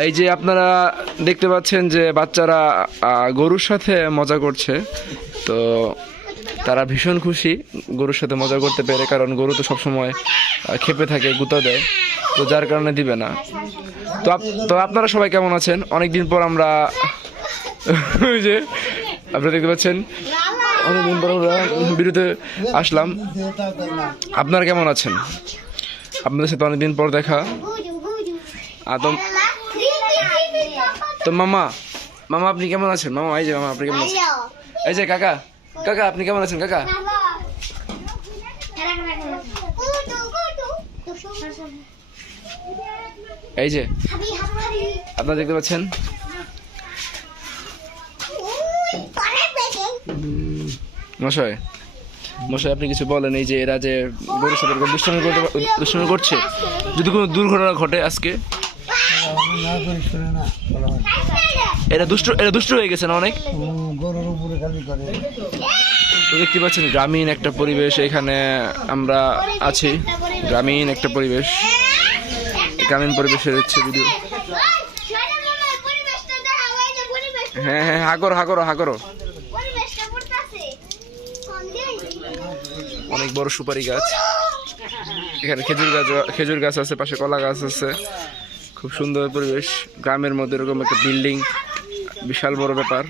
এই যে আপনারা দেখতে পাচ্ছেন যে বাচ্চারা গরুর সাথে মজা করছে। তো তারা ভীষণ খুশি গরুর সাথে মজা করতে পেরে, কারণ গরু তো সবসময় খেপে থাকে, গুঁতো দেয়। তো যার কারণে দিবে না। তো তো আপনারা সবাই কেমন আছেন? অনেকদিন পর আমরা যে আপনারা দেখতে পাচ্ছেন, অনেকদিন পর আমরা বিরুদ্ধে আসলাম। আপনারা কেমন আছেন? আপনাদের সাথে অনেকদিন পর দেখা। আর তো মামা মামা আপনি কেমন আছেন? মামা এই যে মামা আপনি কেমন আছেন? এই যে কাকা কাকা আপনি কেমন আছেন কাকা? এই যে আপনারা দেখতে পাচ্ছেন? মশাই মশাই আপনি কিছু বলেন এই যে এরা যে গরুর সাথে দুষ্টামি করতে দুষ্টামি করছে। যদি কোনো দুর্ঘটনা ঘটে আজকে এরা দুষ্ট এরা দুষ্ট হয়ে গেছে অনেক? গরুর দেখতে পাচ্ছেন, গ্রামীণ একটা পরিবেশ এখানে আমরা আছি। গ্রামীণ একটা পরিবেশ। গ্রামীণ পরিবেশের হচ্ছে ভিডিও। হ্যাঁ হ্যাঁ হা করো হা অনেক বড় সুপারি গাছ। এখানে খেজুর গাছ খেজুর গাছ আছে, পাশে কলা গাছ আছে। খুব সুন্দর পরিবেশ। গ্রামের মধ্যে এরকম একটা বিল্ডিং বিশাল বড় ব্যাপার।